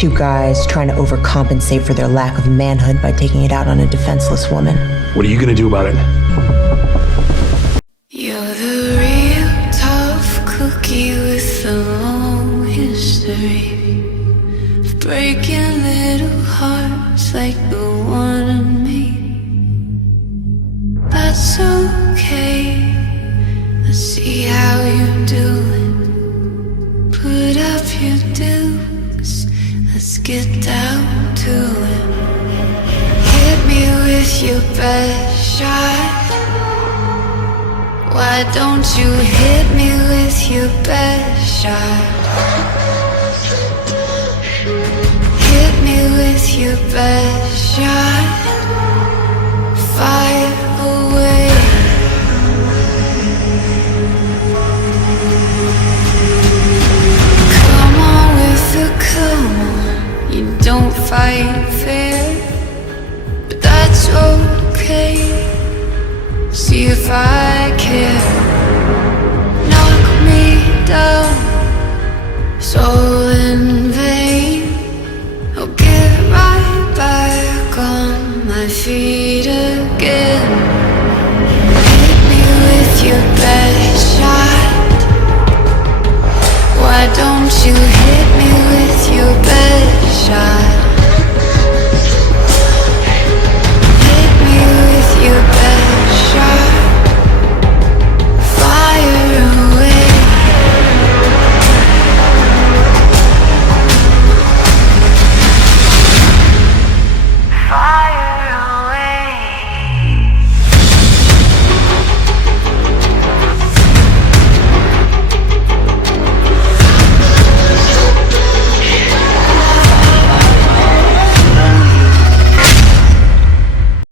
Two guys trying to overcompensate for their lack of manhood by taking it out on a defenseless woman. What are you gonna do about it? You're the real tough cookie with a long history of breaking little hearts like the one in me. That's okay, let's see how you do it. Put up your dukes, let's get down to it. Hit me with your best shot. Why don't you hit me with your best shot? Hit me with your best shot. Fire away. Come on with the come on. You don't fight fair, but that's okay. See if I care. Knock me down so